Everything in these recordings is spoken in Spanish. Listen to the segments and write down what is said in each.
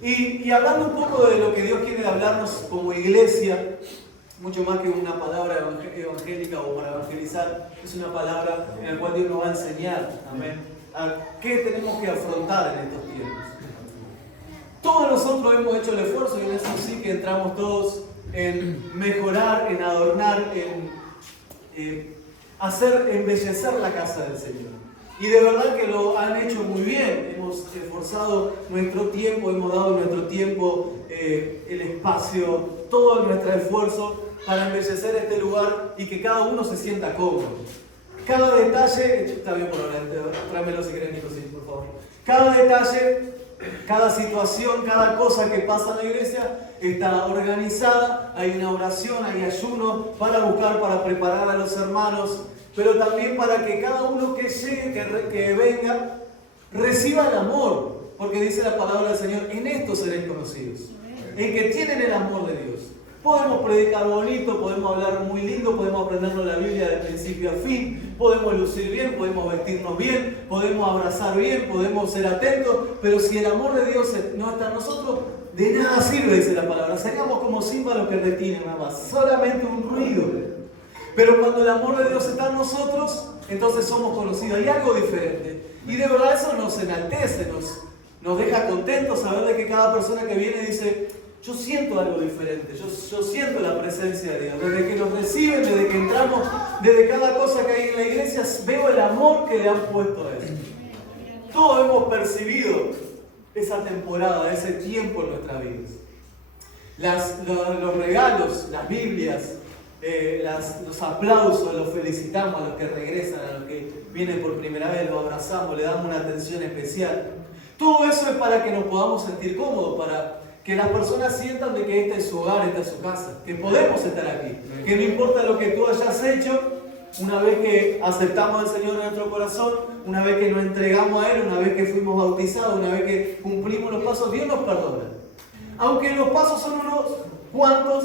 Y hablando un poco de lo que Dios quiere hablarnos como iglesia, mucho más que una palabra evangélica o para evangelizar, es una palabra en la cual Dios nos va a enseñar, amén, a qué tenemos que afrontar en estos tiempos. Todos nosotros hemos hecho el esfuerzo, y en eso sí que entramos todos, en mejorar, en adornar, en hacer embellecer la casa del Señor. Y de verdad que lo han hecho muy bien. Hemos esforzado nuestro tiempo, hemos dado nuestro tiempo, el espacio, todo nuestro esfuerzo para embellecer este lugar y que cada uno se sienta cómodo. Cada detalle, está bien por ahora, tráemelo si querés, Nico, sí, por favor. Cada detalle, cada situación, cada cosa que pasa en la iglesia está organizada, hay una oración, hay ayuno para buscar, para preparar a los hermanos, pero también para que cada uno que llegue, que venga, reciba el amor, porque dice la palabra del Señor, en esto seréis conocidos, en que tienen el amor de Dios. Podemos predicar bonito, podemos hablar muy lindo, podemos aprendernos la Biblia de principio a fin, podemos lucir bien, podemos vestirnos bien, podemos abrazar bien, podemos ser atentos, pero si el amor de Dios no está en nosotros, de nada sirve, dice la palabra. Seríamos como címbalos que retienen nada más, solamente un ruido. Pero cuando el amor de Dios está en nosotros, entonces somos conocidos. Hay algo diferente. Y de verdad eso nos enaltece, nos deja contentos saber de que cada persona que viene dice, yo siento algo diferente, yo siento la presencia de Dios. Desde que nos reciben, desde que entramos, desde cada cosa que hay en la iglesia, veo el amor que le han puesto a eso. Todos hemos percibido esa temporada, ese tiempo en nuestras vidas. Los regalos, las Biblias, los aplausos, los felicitamos a los que regresan, a los que vienen por primera vez, los abrazamos, le damos una atención especial. Todo eso es para que nos podamos sentir cómodos, para que las personas sientan de que este es su hogar, esta es su casa, que podemos estar aquí, que no importa lo que tú hayas hecho, una vez que aceptamos al Señor en nuestro corazón, una vez que nos entregamos a Él, una vez que fuimos bautizados, una vez que cumplimos los pasos, Dios nos perdona. Aunque los pasos son unos cuantos,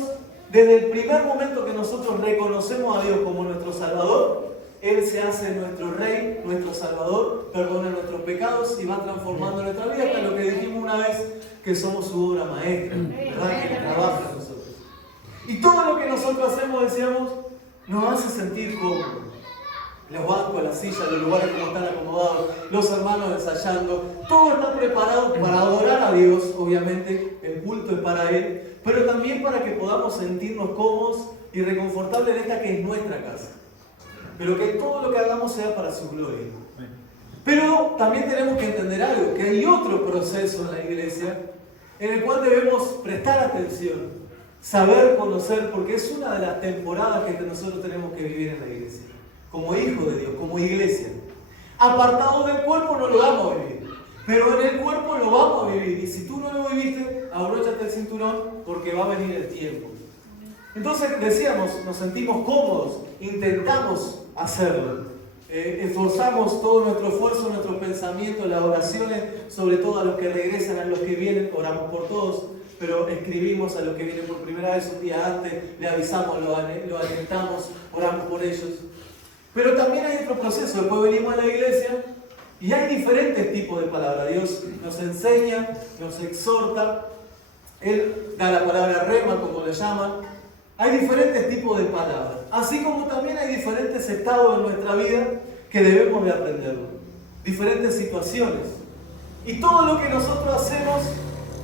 desde el primer momento que nosotros reconocemos a Dios como nuestro Salvador, Él se hace nuestro Rey, nuestro Salvador, perdona nuestros pecados y va transformando nuestra vida hasta lo que dijimos una vez, que somos su obra maestra, ¿verdad? Que trabaja en nosotros. Y todo lo que nosotros hacemos, decíamos, nos hace sentir cómodos. Los bancos, las sillas, los lugares como están acomodados, los hermanos ensayando, todo está preparado para adorar a Dios, obviamente, el culto es para Él, pero también para que podamos sentirnos cómodos y reconfortables en esta que es nuestra casa. Pero que todo lo que hagamos sea para su gloria. Pero también tenemos que entender algo, que hay otro proceso en la iglesia en el cual debemos prestar atención, saber conocer, porque es una de las temporadas que nosotros tenemos que vivir en la iglesia, como hijos de Dios, como iglesia. Apartados del cuerpo no lo vamos a vivir, pero en el cuerpo lo vamos a vivir. Y si tú no lo viviste, abróchate el cinturón porque va a venir el tiempo. Entonces decíamos, nos sentimos cómodos, intentamos hacerlo. Esforzamos todo nuestro esfuerzo, nuestros pensamientos, las oraciones, sobre todo a los que regresan, a los que vienen, oramos por todos, pero escribimos a los que vienen por primera vez un día antes, le avisamos, lo alentamos, oramos por ellos. Pero también hay otro proceso, después venimos a la iglesia y hay diferentes tipos de palabras. Dios nos enseña, nos exhorta, Él da la palabra rema, como le llaman. Hay diferentes tipos de palabras, así como también hay diferentes estados en nuestra vida que debemos de aprenderlo, diferentes situaciones. Y todo lo que nosotros hacemos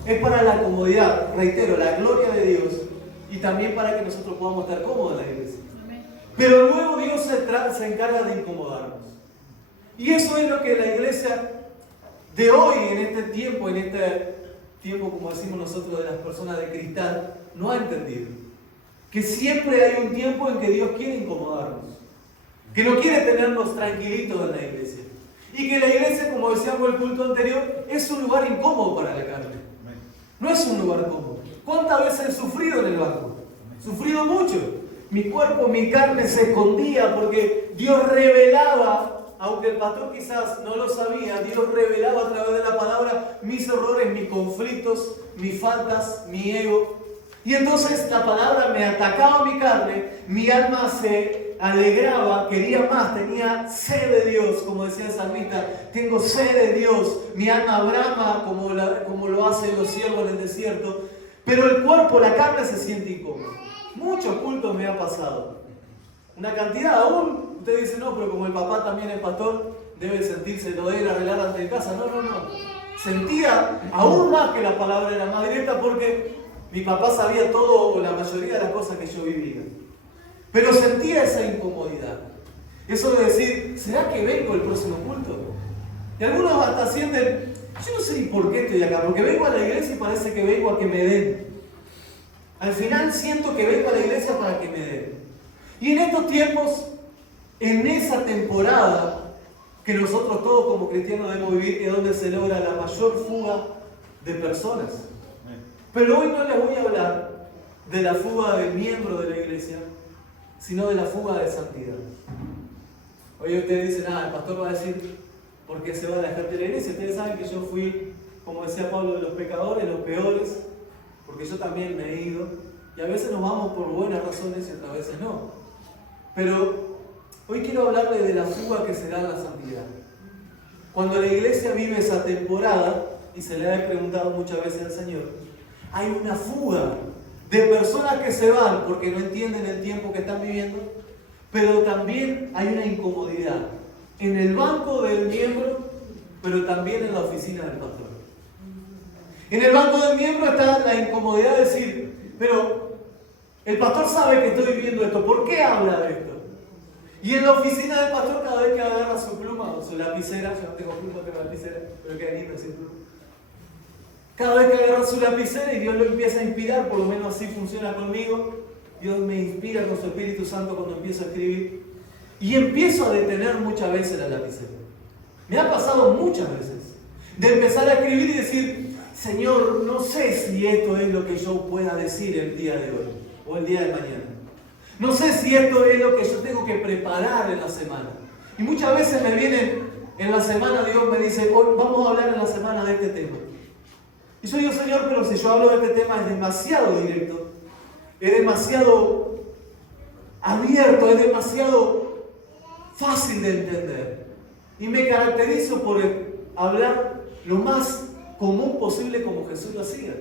es para la comodidad, reitero, la gloria de Dios, y también para que nosotros podamos estar cómodos en la iglesia. Pero luego Dios se encarga de incomodarnos. Y eso es lo que la iglesia de hoy, en este tiempo, como decimos nosotros, de las personas de cristal, no ha entendido. Que siempre hay un tiempo en que Dios quiere incomodarnos, que no quiere tenernos tranquilitos en la iglesia, y que la iglesia, como decíamos en el culto anterior, es un lugar incómodo para la carne, no es un lugar cómodo. ¿Cuántas veces he sufrido en el banco? Sufrido mucho. Mi cuerpo, mi carne se escondía porque Dios revelaba, aunque el pastor quizás no lo sabía, Dios revelaba a través de la palabra mis errores, mis conflictos, mis faltas, mi ego. Y entonces la palabra me atacaba mi carne, mi alma se alegraba, quería más, tenía sed de Dios, como decía el salmista, tengo sed de Dios, mi alma brama como lo hacen los ciervos en el desierto, pero el cuerpo, la carne se siente incómodo. Muchos cultos me ha pasado, una cantidad aún, usted dice, no, pero como el papá también es pastor, debe sentirse, lo debe arreglar ante de casa, no, sentía aún más que la palabra era más directa porque mi papá sabía todo o la mayoría de las cosas que yo vivía. Pero sentía esa incomodidad. Eso de decir, ¿será que vengo el próximo culto? Y algunos hasta sienten, yo no sé ni por qué estoy acá, porque vengo a la iglesia y parece que vengo a que me den. Al final siento que vengo a la iglesia para que me den. Y en estos tiempos, en esa temporada que nosotros todos como cristianos debemos vivir, es donde se logra la mayor fuga de personas. Pero hoy no les voy a hablar de la fuga de miembros de la iglesia, sino de la fuga de santidad. Hoy ustedes dicen, el pastor va a decir, ¿por qué se va a la gente de la iglesia? Ustedes saben que yo fui, como decía Pablo, de los pecadores, los peores, porque yo también me he ido, y a veces nos vamos por buenas razones y otras veces no. Pero hoy quiero hablarles de la fuga que se da en la santidad. Cuando la iglesia vive esa temporada, y se le ha preguntado muchas veces al Señor, hay una fuga de personas que se van porque no entienden el tiempo que están viviendo, pero también hay una incomodidad en el banco del miembro, pero también en la oficina del pastor. En el banco del miembro está la incomodidad de decir, pero el pastor sabe que estoy viviendo esto, ¿por qué habla de esto? Y en la oficina del pastor, cada vez que agarra su pluma o su lapicera, yo no tengo pluma, tengo lapicera, pero queda lindo sin pluma. Cada vez que agarra su lapicera y Dios lo empieza a inspirar, por lo menos así funciona conmigo, Dios me inspira con su Espíritu Santo cuando empiezo a escribir, y empiezo a detener muchas veces la lapicera. Me ha pasado muchas veces de empezar a escribir y decir, Señor, no sé si esto es lo que yo pueda decir el día de hoy o el día de mañana. No sé si esto es lo que yo tengo que preparar en la semana. Y muchas veces me vienen en la semana, Dios me dice, hoy vamos a hablar en la semana de este tema. Y yo digo, Señor, pero si yo hablo de este tema es demasiado directo, es demasiado abierto, es demasiado fácil de entender. Y me caracterizo por hablar lo más común posible como Jesús lo hacía.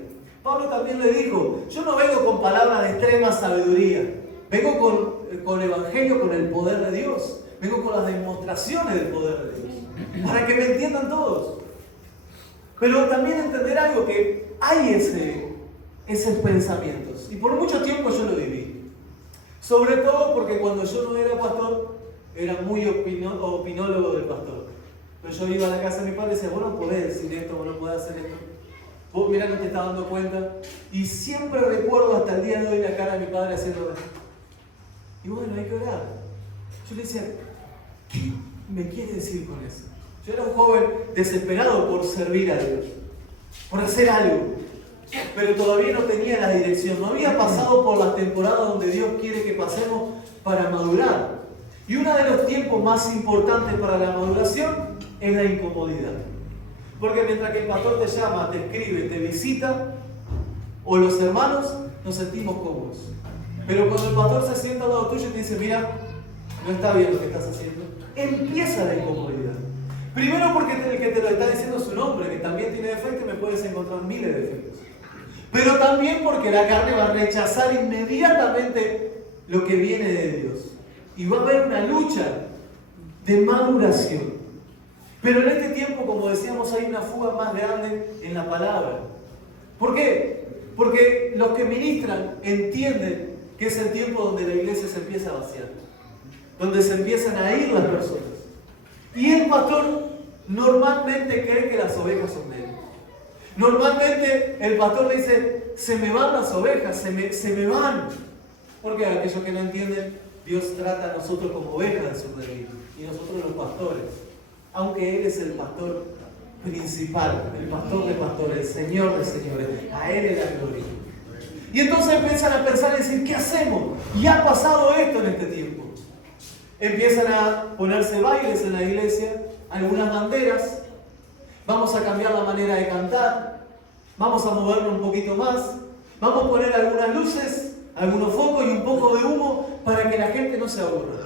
Pablo también le dijo, yo no vengo con palabras de extrema sabiduría, vengo con el Evangelio, con el poder de Dios, vengo con las demostraciones del poder de Dios, para que me entiendan todos. Pero también entender algo, que hay esos pensamientos. Y por mucho tiempo yo lo viví. Sobre todo porque cuando yo no era pastor, era muy opinólogo del pastor. Pero yo iba a la casa de mi padre y decía, vos no podés decir esto, vos no podés hacer esto. Vos mirá, no te estás dando cuenta. Y siempre recuerdo hasta el día de hoy la cara de mi padre haciendo esto. Y bueno, hay que orar. Yo le decía, ¿qué me quiere decir con eso? Yo era un joven desesperado por servir a Dios, por hacer algo, pero todavía no tenía la dirección, no había pasado por las temporadas donde Dios quiere que pasemos para madurar. Y uno de los tiempos más importantes para la maduración es la incomodidad. Porque mientras que el pastor te llama, te escribe, te visita, o los hermanos, nos sentimos cómodos. Pero cuando el pastor se sienta al lado tuyo y te dice, mira, no está bien lo que estás haciendo, empieza la incomodidad. Primero porque el que te lo está diciendo es un hombre, que también tiene defectos y me puedes encontrar miles de defectos. Pero también porque la carne va a rechazar inmediatamente lo que viene de Dios. Y va a haber una lucha de maduración. Pero en este tiempo, como decíamos, hay una fuga más grande en la palabra. ¿Por qué? Porque los que ministran entienden que es el tiempo donde la iglesia se empieza a vaciar, donde se empiezan a ir las personas. Y el pastor normalmente cree que las ovejas son de él. Normalmente el pastor le dice, se me van las ovejas, se me van. Porque aquellos que no entienden, Dios trata a nosotros como ovejas de su redil, y nosotros los pastores. Aunque Él es el pastor principal, el pastor de pastores, el Señor de señores, a Él es la gloria. Y entonces empiezan a pensar y decir, ¿qué hacemos? Y ha pasado esto en este tiempo. Empiezan a ponerse bailes en la iglesia, algunas banderas, vamos a cambiar la manera de cantar, vamos a moverlo un poquito más, vamos a poner algunas luces algunos focos y un poco de humo para que la gente no se aburra.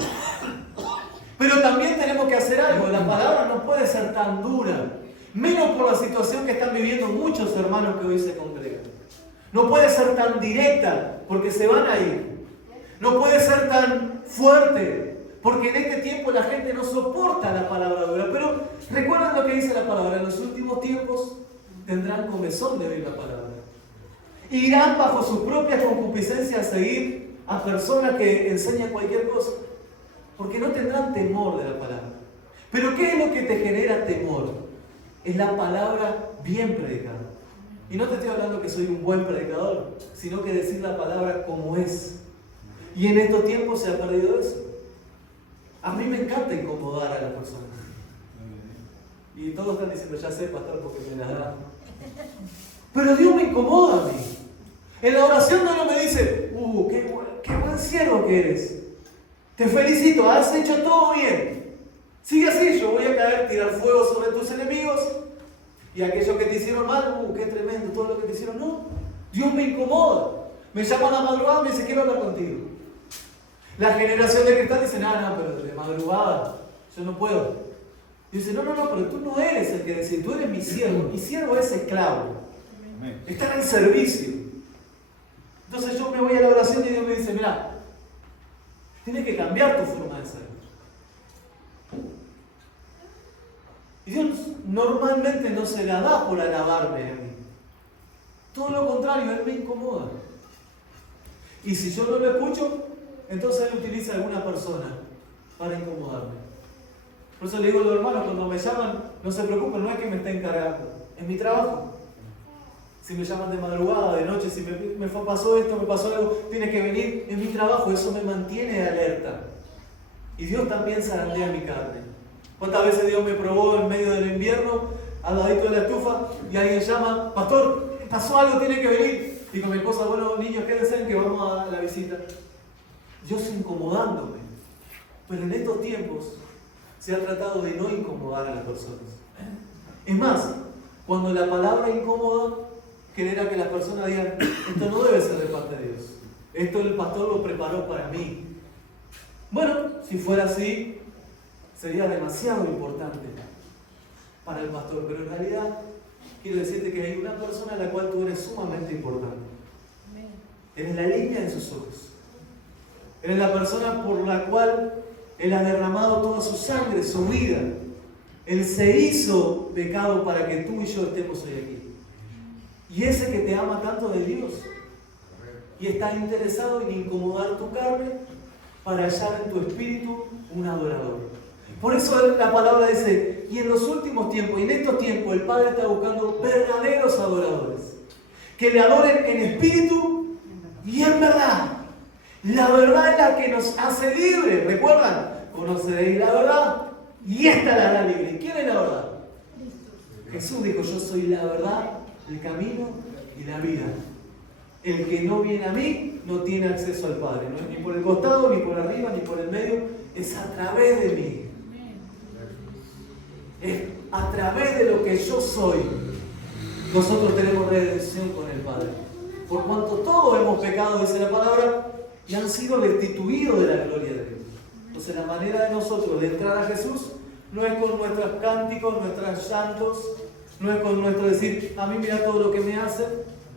Pero también tenemos que hacer algo. La palabra no puede ser tan dura, menos por la situación que están viviendo muchos hermanos que hoy se congregan. No puede ser tan directa, porque se van a ir. No puede ser tan fuerte, porque en este tiempo la gente no soporta la palabra dura. Pero recuerden lo que dice la palabra: en los últimos tiempos tendrán comezón de oír la palabra. Irán bajo sus propias concupiscencias a seguir a personas que enseñan cualquier cosa, porque no tendrán temor de la palabra. Pero ¿qué es lo que te genera temor? Es la palabra bien predicada. Y no te estoy hablando que soy un buen predicador, sino que decir la palabra como es. Y en estos tiempos se ha perdido eso. A mí me encanta incomodar a las personas. Y todos están diciendo, ya sé, pastor, porque me la da. Pero Dios me incomoda a mí. En la oración Dios me dice, qué buen siervo que eres. Te felicito, has hecho todo bien. Sigue así, yo voy a caer, tirar fuego sobre tus enemigos. Y aquellos que te hicieron mal, qué tremendo, todo lo que te hicieron. No, Dios me incomoda. Me llaman a madrugada y me dice, quiero hablar contigo. La generación de cristal dice, no, pero de madrugada, yo no puedo. Y dice, no, pero tú no eres el que decide, tú eres mi siervo. Mi siervo es esclavo. Está en el servicio. Entonces yo me voy a la oración y Dios me dice, mira, tienes que cambiar tu forma de ser. Y Dios normalmente no se la da por alabarme a mí. Todo lo contrario, Él me incomoda. Y si yo no lo escucho, entonces Él utiliza a alguna persona para incomodarme. Por eso le digo a los hermanos, cuando me llaman, no se preocupen, no es que me estén cargando, es mi trabajo. Si me llaman de madrugada, de noche, si me pasó esto, me pasó algo, tienes que venir, es mi trabajo, eso me mantiene de alerta. Y Dios también zarandea mi carne. ¿Cuántas veces Dios me probó en medio del invierno, al ladito de la estufa, y alguien llama, pastor, pasó algo, tiene que venir? Y con mi esposa, bueno, niños, quédense que vamos a la visita. Dios incomodándome. Pero en estos tiempos se ha tratado de no incomodar a las personas. Es más, cuando la palabra incomoda, genera que las personas digan, esto no debe ser de parte de Dios. Esto el pastor lo preparó para mí. Bueno, si fuera así, sería demasiado importante para el pastor, pero en realidad quiero decirte que hay una persona a la cual tú eres sumamente importante. Eres la línea de sus ojos. Eres la persona por la cual Él ha derramado toda su sangre, su vida. Él se hizo pecado para que tú y yo estemos hoy aquí. Y ese que te ama tanto de Dios y está interesado en incomodar tu carne para hallar en tu espíritu un adorador. Por eso la palabra dice, y en los últimos tiempos, y en estos tiempos, el Padre está buscando verdaderos adoradores, que le adoren en espíritu y en verdad. La verdad es la que nos hace libres. ¿Recuerdan? Conoceréis la verdad y esta la hará libre. ¿Quién es la verdad? Jesús dijo, yo soy la verdad, el camino y la vida. El que no viene a mí no tiene acceso al Padre, no es ni por el costado, ni por arriba, ni por el medio, es a través de mí. Es a través de lo que yo soy. Nosotros tenemos redención con el Padre. Por cuanto todos hemos pecado, dice la palabra, y han sido destituidos de la gloria de Dios. Entonces la manera de nosotros de entrar a Jesús no es con nuestros cánticos, nuestros llantos, no es con nuestro decir, a mí mira todo lo que me hace,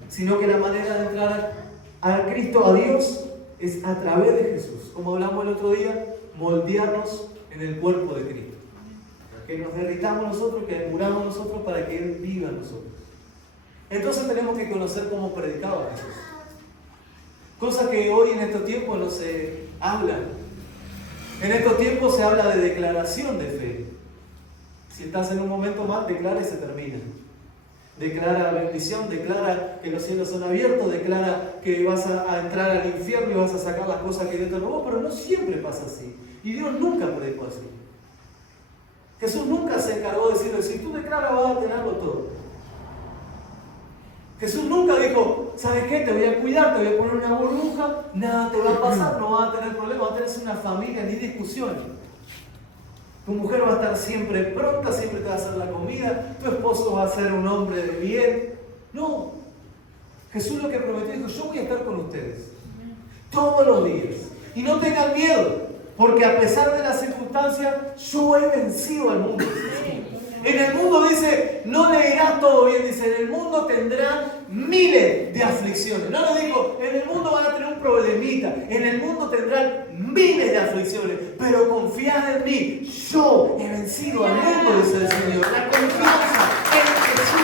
sino que la manera de entrar a Cristo, a Dios, es a través de Jesús. Como hablamos el otro día, moldearnos en el cuerpo de Cristo. Que nos derritamos nosotros, que muramos nosotros para que Él viva en nosotros. Entonces tenemos que conocer cómo predicaba Jesús. Cosa que hoy en estos tiempos no se habla. En estos tiempos se habla de declaración de fe. Si estás en un momento mal, declara y se termina. Declara bendición, declara que los cielos son abiertos, declara que vas a entrar al infierno y vas a sacar las cosas que Dios te robó, pero no siempre pasa así. Y Dios nunca predicó así. Jesús nunca se encargó de decirle, si tú declaras vas a tenerlo todo. Jesús nunca dijo, ¿sabes qué? Te voy a cuidar, te voy a poner una burbuja, nada te va a pasar, no vas a tener problemas, vas a tener una familia ni discusiones. Tu mujer va a estar siempre pronta, siempre te va a hacer la comida, tu esposo va a ser un hombre de bien. No. Jesús lo que prometió dijo, yo voy a estar con ustedes. Todos los días. Y no tengan miedo, porque a pesar de las circunstancias, yo he vencido al mundo. En el mundo dice, no le irá todo bien, dice, en el mundo tendrán miles de aflicciones. No lo digo, en el mundo van a tener un problemita, en el mundo tendrán miles de aflicciones, pero confiad en mí, yo he vencido al mundo, dice el Señor. La confianza en Jesús.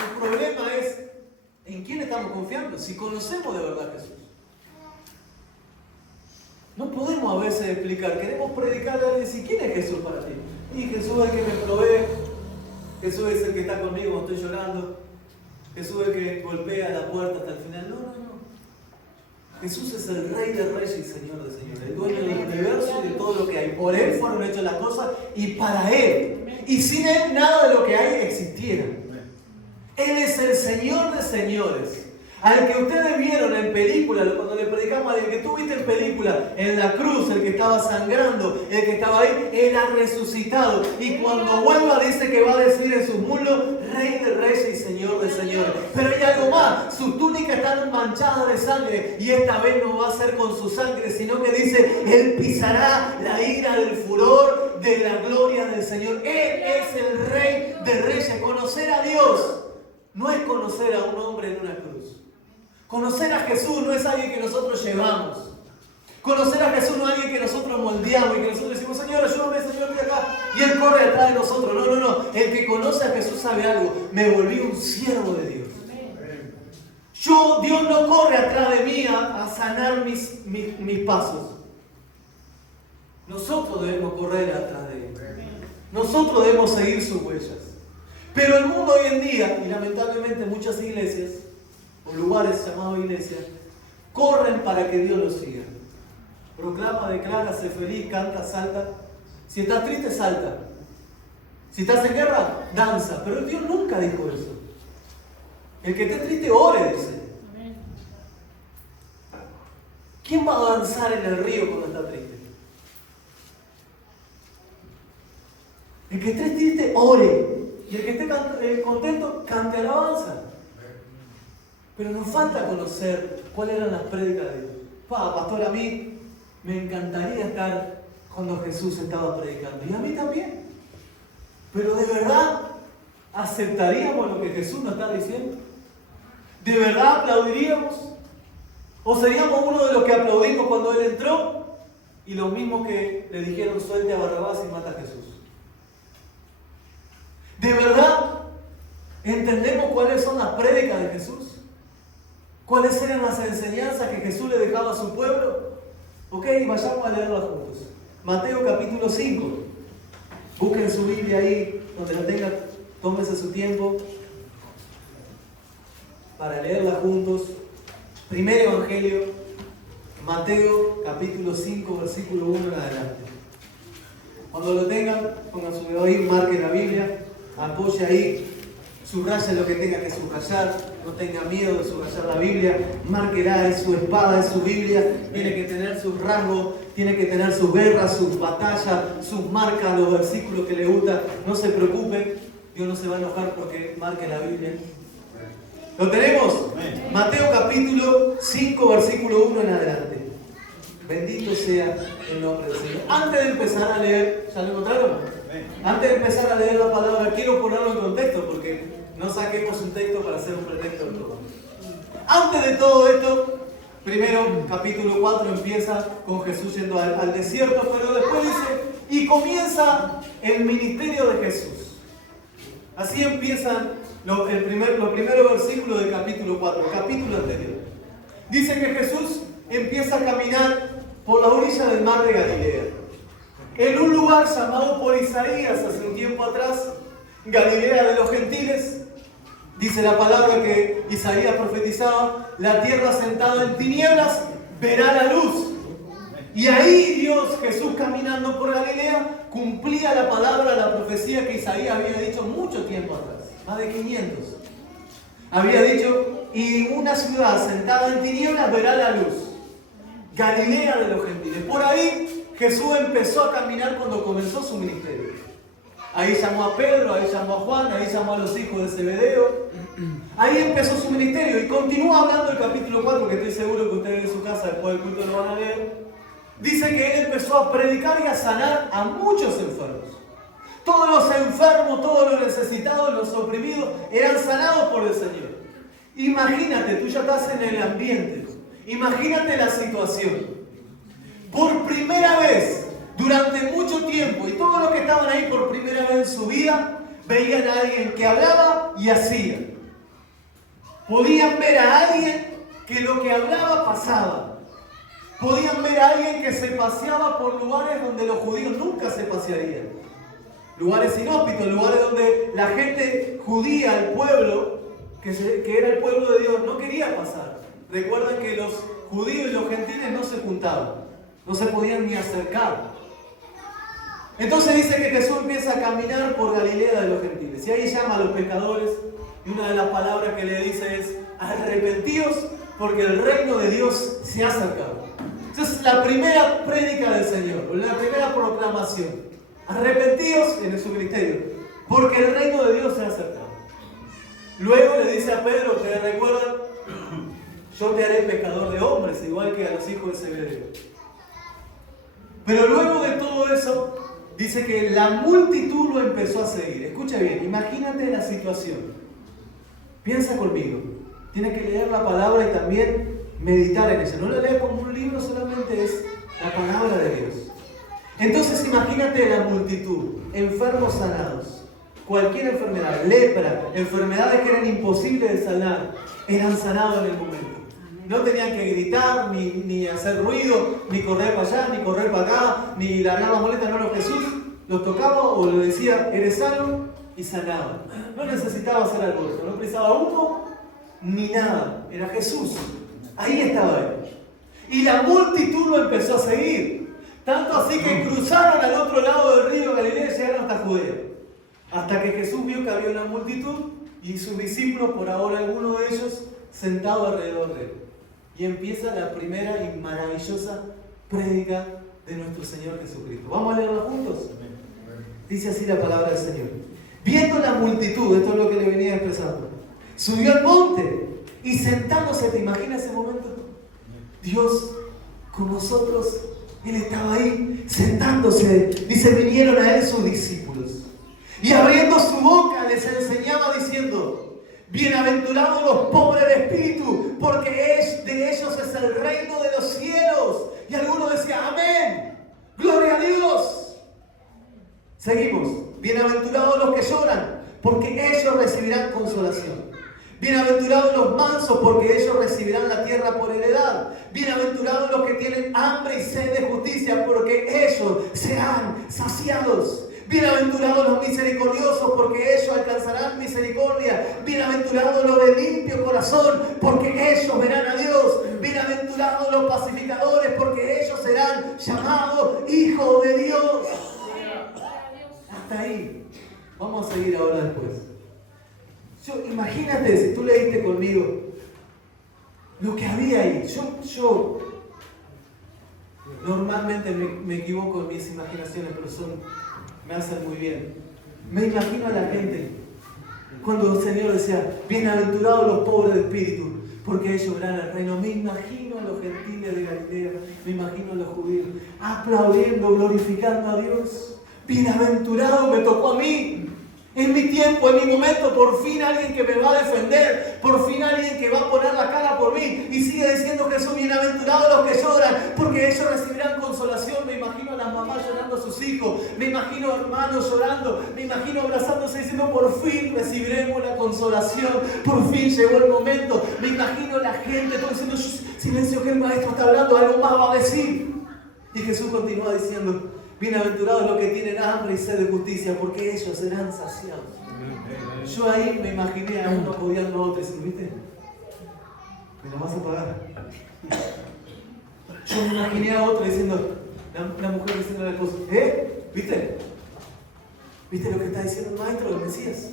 El problema es, ¿en quién estamos confiando? Si conocemos de verdad a Jesús. No podemos a veces explicar, queremos predicarle a alguien, si ¿quién es Jesús para ti? Y Jesús es el que me provee, Jesús es el que está conmigo cuando estoy llorando, Jesús es el que golpea la puerta hasta el final. No. Jesús es el Rey de Reyes y Señor de Señores, el dueño del universo y de todo lo que hay. Por Él fueron hechas las cosas y para Él. Y sin Él nada de lo que hay existiera. Él es el Señor de señores. Al que ustedes vieron en película, cuando le predicamos, al que tú viste en película, en la cruz, el que estaba sangrando, el que estaba ahí, era resucitado. Y cuando vuelva dice que va a decir en sus muslos, Rey de Reyes y Señor de Señores. Pero hay algo más, sus túnicas están manchadas de sangre y esta vez no va a ser con su sangre, sino que dice, Él pisará la ira del furor de la gloria del Señor. Él es el Rey de Reyes. Conocer a Dios no es conocer a un hombre en una cruz. Conocer a Jesús no es alguien que nosotros llevamos. Conocer a Jesús no es alguien que nosotros moldeamos y que nosotros decimos, Señor, ayúdame, Señor, ven acá. Y Él corre atrás de nosotros. No. El que conoce a Jesús sabe algo. Me volví un siervo de Dios. Dios no corre atrás de mí a sanar mis pasos. Nosotros debemos correr atrás de Él. Nosotros debemos seguir sus huellas. Pero el mundo hoy en día, y lamentablemente muchas iglesias, o lugares llamados iglesias, corren para que Dios los siga. Proclama, declara, sé feliz, canta, salta. Si estás triste, salta. Si estás en guerra, danza. Pero Dios nunca dijo eso. El que esté triste, ore, dice. ¿Quién va a danzar en el río cuando está triste? El que esté triste, ore. Y el que esté contento, cante alabanza. Pero nos falta conocer cuáles eran las prédicas de Dios. Pastor, a mí me encantaría estar cuando Jesús estaba predicando. Y a mí también. Pero ¿de verdad aceptaríamos lo que Jesús nos está diciendo? ¿De verdad aplaudiríamos? ¿O seríamos uno de los que aplaudimos cuando Él entró? Y los mismos que le dijeron suelte a Barrabás y mata a Jesús. ¿De verdad entendemos cuáles son las prédicas de Jesús? ¿Cuáles eran las enseñanzas que Jesús le dejaba a su pueblo? Ok, vayamos a leerlas juntos. Mateo capítulo 5. Busquen su Biblia ahí, donde la tengan, tómense su tiempo para leerla juntos. Primer Evangelio, Mateo capítulo 5, versículo 1 en adelante. Cuando lo tengan, pongan su dedo ahí, marquen la Biblia, apoye ahí. Subraye lo que tenga que subrayar, no tenga miedo de subrayar la Biblia, márquela, es su espada, es su Biblia, tiene que tener sus rasgos, tiene que tener sus guerras, sus batallas, sus marcas, los versículos que le gustan. No se preocupen, Dios no se va a enojar porque marque la Biblia. ¿Lo tenemos? Mateo capítulo 5, versículo 1 en adelante. Bendito sea el nombre del Señor. Antes de empezar a leer, ¿ya lo encontraron? Antes de empezar a leer la palabra, quiero ponerlo en contexto porque no saquemos un texto para hacer un pretexto de todo. Antes de todo esto, primero capítulo 4 empieza con Jesús yendo al desierto, pero después dice, y comienza el ministerio de Jesús. Así empiezan los primeros versículos del capítulo 4, el capítulo anterior. Dice que Jesús empieza a caminar por la orilla del mar de Galilea. En un lugar llamado por Isaías hace un tiempo atrás, Galilea de los gentiles, dice la palabra que Isaías profetizaba, la tierra sentada en tinieblas verá la luz. Y ahí Dios, Jesús caminando por Galilea, cumplía la palabra, la profecía que Isaías había dicho mucho tiempo atrás, más de 500. Había dicho, y una ciudad sentada en tinieblas verá la luz. Galilea de los gentiles. Por ahí Jesús empezó a caminar cuando comenzó su ministerio. Ahí llamó a Pedro, ahí llamó a Juan, ahí llamó a los hijos de Zebedeo. Ahí empezó su ministerio y continúa hablando el capítulo 4, que estoy seguro que ustedes en su casa después del culto lo van a leer. Dice que él empezó a predicar y a sanar a muchos enfermos. Todos los enfermos, todos los necesitados, los oprimidos eran sanados por el Señor. Imagínate, tú ya estás en el ambiente. Imagínate la situación. Por primera vez, durante mucho tiempo, y todos los que estaban ahí por primera vez en su vida, veían a alguien que hablaba y hacía. Podían ver a alguien que lo que hablaba pasaba. Podían ver a alguien que se paseaba por lugares donde los judíos nunca se pasearían. Lugares inhóspitos, lugares donde la gente judía, el pueblo, que era el pueblo de Dios, no quería pasar. Recuerden que los judíos y los gentiles no se juntaban, no se podían ni acercar. Entonces dice que Jesús empieza a caminar por Galilea de los gentiles. Y ahí llama a los pecadores, y una de las palabras que le dice es: arrepentíos, porque el reino de Dios se ha acercado. Entonces la primera prédica del Señor, la primera proclamación: arrepentíos en su ministerio, porque el reino de Dios se ha acercado. Luego le dice a Pedro, ¿te recuerdan? Yo te haré pescador de hombres, igual que a los hijos de Zebedeo. Pero luego de todo eso, dice que la multitud lo empezó a seguir. Escucha bien, imagínate la situación. Piensa conmigo. Tienes que leer la palabra y también meditar en ella. No la lees como un libro, solamente es la palabra de Dios. Entonces imagínate la multitud, enfermos sanados, cualquier enfermedad, lepra, enfermedades que eran imposibles de sanar, eran sanados en el momento. No tenían que gritar, ni hacer ruido, ni correr para allá, ni correr para acá, ni largar la muleta. No, Jesús los tocaba o le decía: eres sano, y sanaba. No necesitaba hacer algo, no precisaba humo ni nada. Era Jesús. Ahí estaba él. Y la multitud lo empezó a seguir. Tanto así que cruzaron al otro lado del río Galilea y llegaron hasta Judea. Hasta que Jesús vio que había una multitud y sus discípulos, por ahora algunos de ellos, sentados alrededor de él. Y empieza la primera y maravillosa prédica de nuestro Señor Jesucristo. ¿Vamos a leerla juntos? Dice así la palabra del Señor. Viendo la multitud, esto es lo que le venía expresando, subió al monte y sentándose, ¿te imaginas ese momento? Dios con nosotros, Él estaba ahí sentándose. Dice, vinieron a Él sus discípulos y abriendo su boca les enseñaba diciendo: bienaventurados los pobres de espíritu, porque de ellos es el reino de los cielos. Y algunos decían: amén, gloria a Dios. Seguimos. Bienaventurados los que lloran, porque ellos recibirán consolación. Bienaventurados los mansos, porque ellos recibirán la tierra por heredad. Bienaventurados los que tienen hambre y sed de justicia, porque ellos serán saciados. Bienaventurados los misericordiosos, porque ellos alcanzarán misericordia. Bienaventurados los de limpio corazón, porque ellos verán a Dios. Bienaventurados los pacificadores, porque ellos serán llamados hijos de Dios. Hasta ahí. Vamos a seguir ahora después. Imagínate, si tú leíste conmigo lo que había ahí. Yo normalmente me equivoco en mis imaginaciones, pero me hacen muy bien. Me imagino a la gente cuando el Señor decía: bienaventurados los pobres de espíritu, porque ellos verán el reino. Me imagino a los gentiles de Galilea, me imagino a los judíos aplaudiendo, glorificando a Dios. Bienaventurado me tocó a mí. En mi tiempo, en mi momento, por fin alguien que me va a defender, por fin alguien que va a poner la cara por mí. Y sigue diciendo Jesús: bienaventurados los que lloran, porque ellos recibirán consolación. Me imagino a las mamás llorando a sus hijos, me imagino a hermanos llorando, me imagino abrazándose diciendo: por fin recibiremos la consolación, por fin llegó el momento. Me imagino a la gente todo diciendo: silencio, que el maestro está hablando, algo más va a decir. Y Jesús continúa diciendo: bienaventurados los que tienen hambre y sed de justicia, porque ellos serán saciados. Yo ahí me imaginé a uno apoyando a otro y diciendo: ¿viste? Me lo vas a pagar. Yo me imaginé a otro diciendo, la mujer diciendo a la esposa: ¿viste? ¿Viste lo que está diciendo el maestro del Mesías?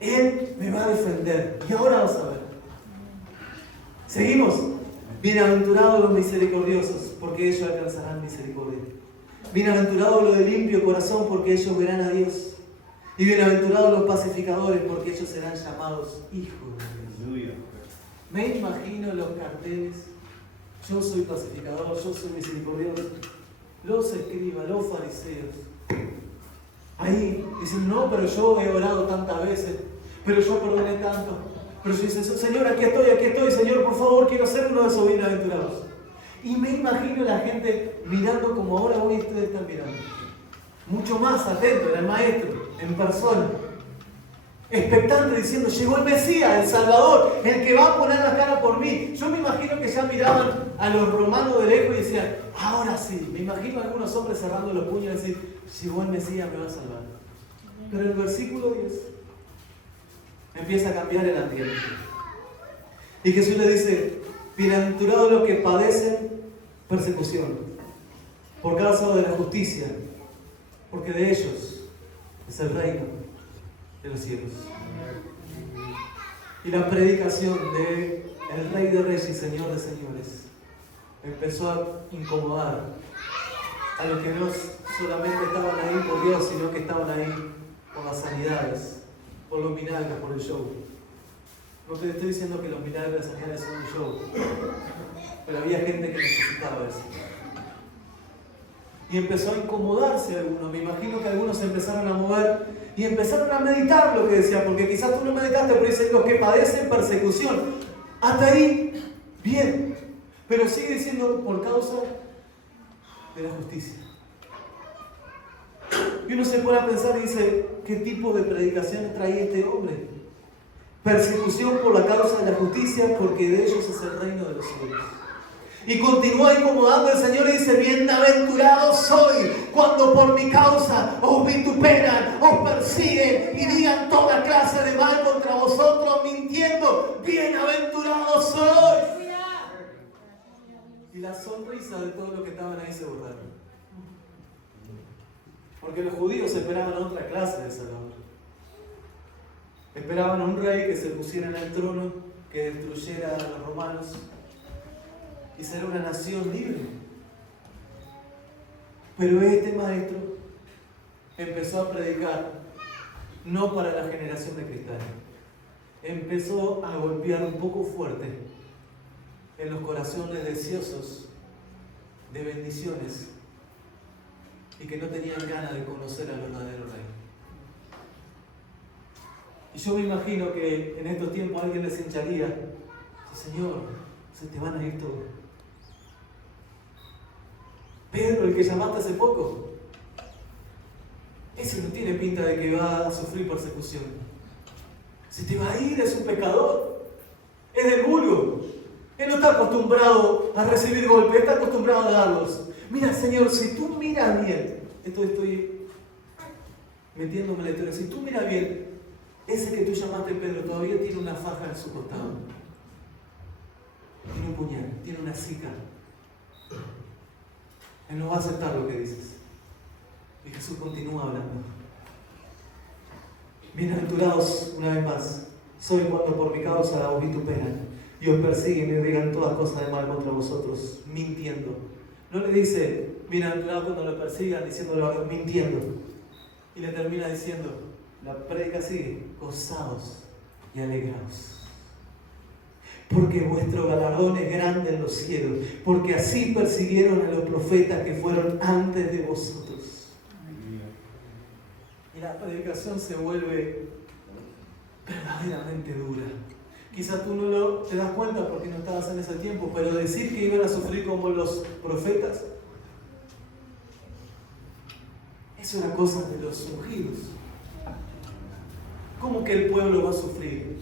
Él me va a defender. Y ahora vas a ver. Seguimos. Bienaventurados los misericordiosos, porque ellos alcanzarán misericordia. Bienaventurados los de limpio corazón, porque ellos verán a Dios. Y bienaventurados los pacificadores, porque ellos serán llamados hijos de Dios. Me imagino los carteles: yo soy pacificador, yo soy misericordioso. Los escribas, los fariseos, ahí dicen: no, pero yo he orado tantas veces, pero yo perdoné tanto. Pero yo dicen: Señor, aquí estoy, Señor, por favor, quiero ser uno de esos bienaventurados. Y me imagino la gente mirando como ahora hoy ustedes están mirando. Mucho más atento, era el maestro, en persona. Expectante, diciendo: llegó el Mesías, el Salvador, el que va a poner la cara por mí. Yo me imagino que ya miraban a los romanos de lejos y decían: ahora sí. Me imagino a algunos hombres cerrando los puños y decir: llegó el Mesías, me va a salvar. Pero el versículo 10 empieza a cambiar el ambiente. Y Jesús le dice: bienaventurados los que padecen persecución por causa de la justicia, porque de ellos es el reino de los cielos. Y la predicación de el Rey de Reyes y Señor de Señores empezó a incomodar a los que no solamente estaban ahí por Dios, sino que estaban ahí por las sanidades, por los milagros, por el show. No te estoy diciendo que los milagros de las sanidades son un show, pero había gente que necesitaba eso. Y empezó a incomodarse algunos. Me imagino que algunos se empezaron a mover y empezaron a meditar lo que decía, porque quizás tú no meditaste, pero dicen: los que padecen persecución. Hasta ahí, bien. Pero sigue diciendo: por causa de la justicia. Y uno se pone a pensar y dice: ¿qué tipo de predicaciones traía este hombre? Persecución por la causa de la justicia, porque de ellos es el reino de los cielos. Y continúa incomodando el Señor y dice: bienaventurado soy cuando por mi causa os vituperan, os persiguen y digan toda clase de mal contra vosotros mintiendo. Bienaventurado soy. Y la sonrisa de todos los que estaban ahí se borraron. Porque los judíos esperaban a otra clase de Salvador. Esperaban a un rey que se pusiera en el trono, que destruyera a los romanos y ser una nación libre. Pero este maestro empezó a predicar no para la generación de cristales. Empezó a golpear un poco fuerte en los corazones deseosos de bendiciones y que no tenían ganas de conocer al verdadero rey. Y yo me imagino que en estos tiempos alguien les hincharía: Señor, se te van a ir todos. Pedro, el que llamaste hace poco, ese no tiene pinta de que va a sufrir persecución. Se te va a ir, es un pecador, es del vulgo. Él no está acostumbrado a recibir golpes, está acostumbrado a darlos. Mira, Señor, si tú miras bien, estoy metiéndome en la historia, si tú miras bien, ese que tú llamaste Pedro todavía tiene una faja en su costado. Tiene un puñal, tiene una sica. Él no va a aceptar lo que dices. Y Jesús continúa hablando. Bienaventurados, una vez más, soy cuando por mi causa os vituperan y os persiguen y digan todas cosas de mal contra vosotros, mintiendo. No le dice bienaventurados cuando lo persigan, diciéndolo mintiendo. Y le termina diciendo, la prédica sigue: gozaos y alegraos, porque vuestro galardón es grande en los cielos, porque así persiguieron a los profetas que fueron antes de vosotros. Y la predicación se vuelve verdaderamente dura. Quizá tú no te das cuenta porque no estabas en ese tiempo, pero decir que iban a sufrir como los profetas, eso era cosa de los ungidos. ¿Cómo que el pueblo va a sufrir?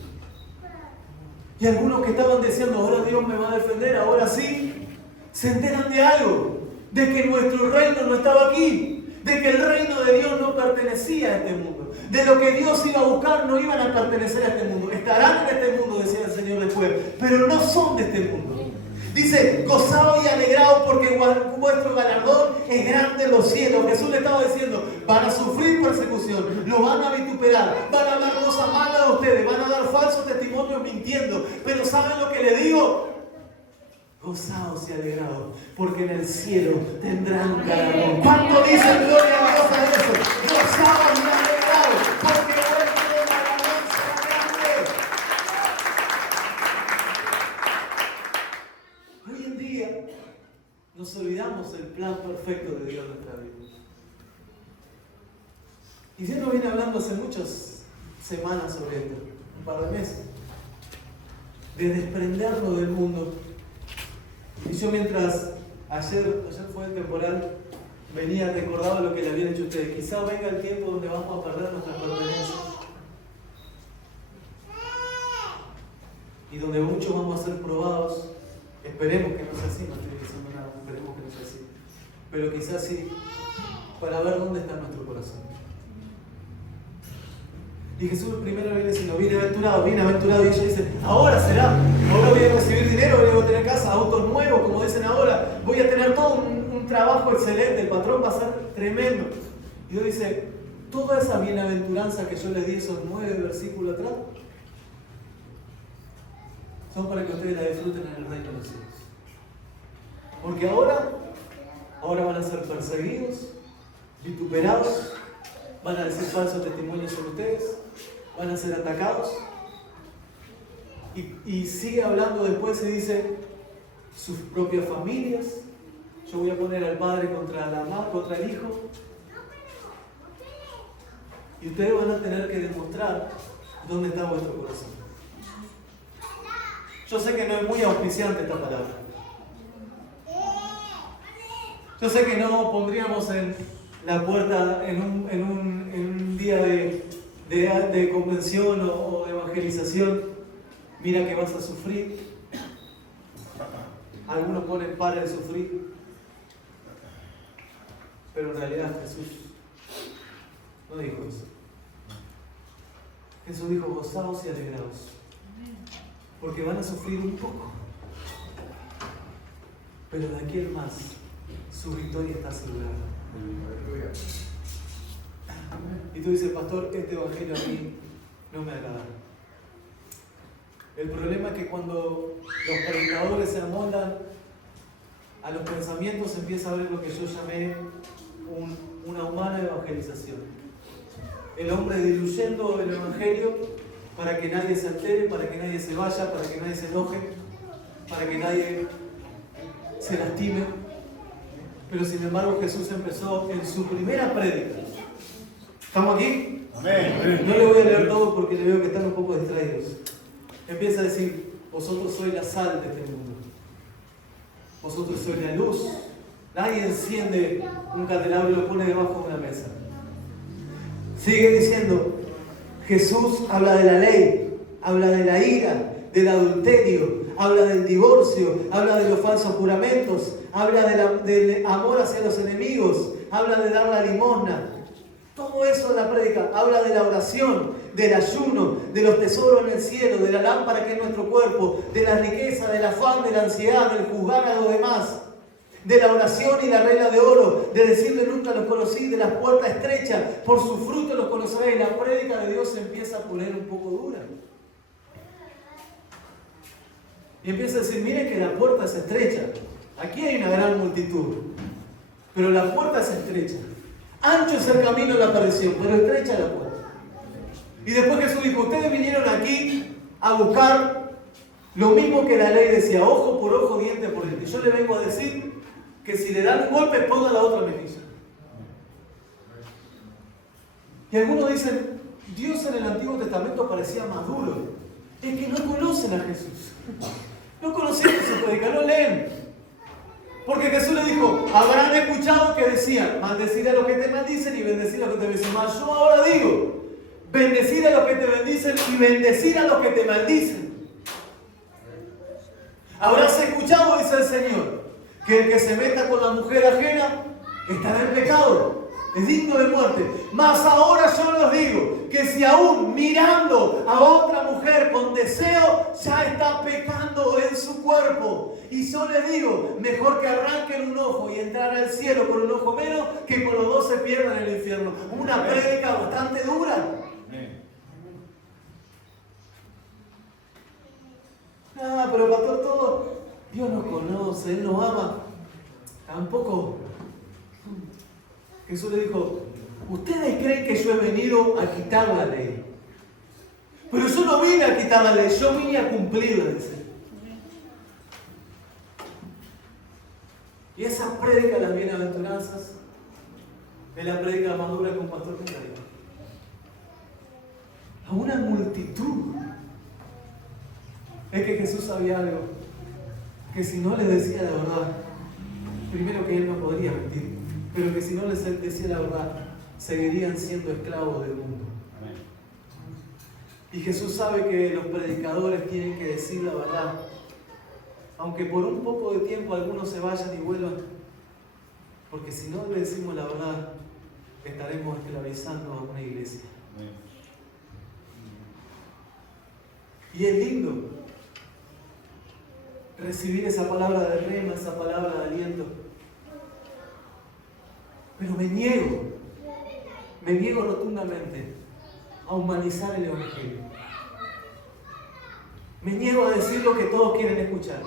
Y algunos que estaban diciendo: ahora Dios me va a defender, ahora sí, se enteran de algo, de que nuestro reino no estaba aquí, de que el reino de Dios no pertenecía a este mundo, de lo que Dios iba a buscar no iban a pertenecer a este mundo. Estarán en este mundo, decía el Señor después, pero no son de este mundo. Dice: gozaos y alegraos porque vuestro galardón es grande en los cielos. Jesús le estaba diciendo: van a sufrir persecución, lo van a vituperar, van a hablar cosas malas de ustedes, van a dar falsos testimonios mintiendo. Pero ¿saben lo que le digo? Gozaos y alegraos, porque en el cielo tendrán galardón. ¿Cuánto dicen gloria a Dios a eso? Gozaos y alegraos, viene hablando hace muchas semanas sobre esto, un par de meses, de desprenderlo del mundo. Y yo mientras ayer fue el temporal, venía recordado lo que le habían hecho ustedes. Quizá venga el tiempo donde vamos a perder nuestras pertenencias. Y donde muchos vamos a ser probados. Esperemos que no sea así, no estoy diciendo nada, esperemos que no sea así. Pero quizás sí, para ver dónde está nuestro corazón. Y Jesús primero viene diciendo, bienaventurado, bienaventurado. Y ella dice, ahora será, ahora voy a recibir dinero, voy a tener casa, autos nuevos, como dicen ahora, voy a tener todo un trabajo excelente, el patrón va a ser tremendo. Y Dios dice, toda esa bienaventuranza que yo les di, esos 9 versículos atrás, son para que ustedes la disfruten en el reino de los cielos. Porque ahora van a ser perseguidos, vituperados, van a decir falsos testimonios sobre ustedes, van a ser atacados. Y sigue hablando después y dice, sus propias familias, yo voy a poner al padre contra la madre, contra el hijo. Y ustedes van a tener que demostrar dónde está vuestro corazón. Yo sé que no es muy auspiciante esta palabra. Yo sé que no pondríamos en la puerta en un día de convención o de evangelización, mira que vas a sufrir. Algunos ponen para de sufrir. Pero en realidad Jesús no dijo eso. Jesús dijo, gozaos y alegraos. Porque van a sufrir un poco. Pero de aquí en más, su victoria está asegurada. Y tú dices, pastor, este evangelio a mí no me agrada. El problema es que cuando los predicadores se amoldan a los pensamientos, empieza a ver lo que yo llamé una humana evangelización. El hombre diluyendo el evangelio para que nadie se altere, para que nadie se vaya, para que nadie se enoje, para que nadie se lastime. Pero sin embargo Jesús empezó en su primera prédica. ¿Estamos aquí? Amén. No le voy a leer todo porque le veo que están un poco distraídos. Empieza a decir, vosotros sois la sal de este mundo. Vosotros sois la luz. Nadie enciende un candelabro y lo pone debajo de una mesa. Sigue diciendo, Jesús habla de la ley, habla de la ira, del adulterio, habla del divorcio, habla de los falsos juramentos, habla del amor hacia los enemigos, habla de dar la limosna. Todo eso en la prédica habla de la oración, del ayuno, de los tesoros en el cielo, de la lámpara que es nuestro cuerpo, de la riqueza, del afán, de la ansiedad, del juzgar a los demás, de la oración y la regla de oro, de decirle nunca los conocí, de las puertas estrechas, por su fruto los conoceréis. La prédica de Dios se empieza a poner un poco dura. Y empieza a decir, miren que la puerta es estrecha. Aquí hay una gran multitud, pero la puerta es estrecha. Ancho es el camino de la perdición, pero estrecha la puerta. Y después Jesús dijo, ustedes vinieron aquí a buscar lo mismo que la ley decía, ojo por ojo, diente por diente. Yo le vengo a decir que si le dan un golpe, ponga la otra mejilla. Y algunos dicen, Dios en el Antiguo Testamento parecía más duro. Es que no conocen a Jesús. No conocen a su predica, no leen. Porque Jesús le dijo, habrán escuchado que decían, maldecir a los que te maldicen y bendecir a los que te bendicen. Mas yo ahora digo, bendecir a los que te bendicen y bendecir a los que te maldicen. Habrás escuchado, dice el Señor, que el que se meta con la mujer ajena estará en pecado, es digno de muerte. Mas ahora yo les digo que si aún mirando a otra mujer con deseo, ya está pecando en su cuerpo. Y yo les digo, mejor que arranquen un ojo y entrar al cielo con un ojo menos, que con los dos se pierdan en el infierno. Una prédica bastante dura. Ah, pero pastor, todo Dios nos conoce, Él nos ama. Tampoco. Jesús le dijo, ustedes creen que yo he venido a quitar la ley. Pero yo no vine a quitar la ley, yo vine a cumplirla, dice. Y esa prédica de las bienaventuranzas es la prédica más dura que un pastor nunca dijo. a una multitud. Es que Jesús sabía algo, que si no les decía la verdad, primero que Él no podría mentir, pero que si no les decía la verdad, seguirían siendo esclavos del mundo. Y Jesús sabe que los predicadores tienen que decir la verdad, aunque por un poco de tiempo algunos se vayan y vuelvan, porque si no le decimos la verdad, estaremos esclavizando a una iglesia. Y es lindo recibir esa palabra de rema, esa palabra de aliento. Pero me niego rotundamente a humanizar el Evangelio. Me niego a decir lo que todos quieren escuchar.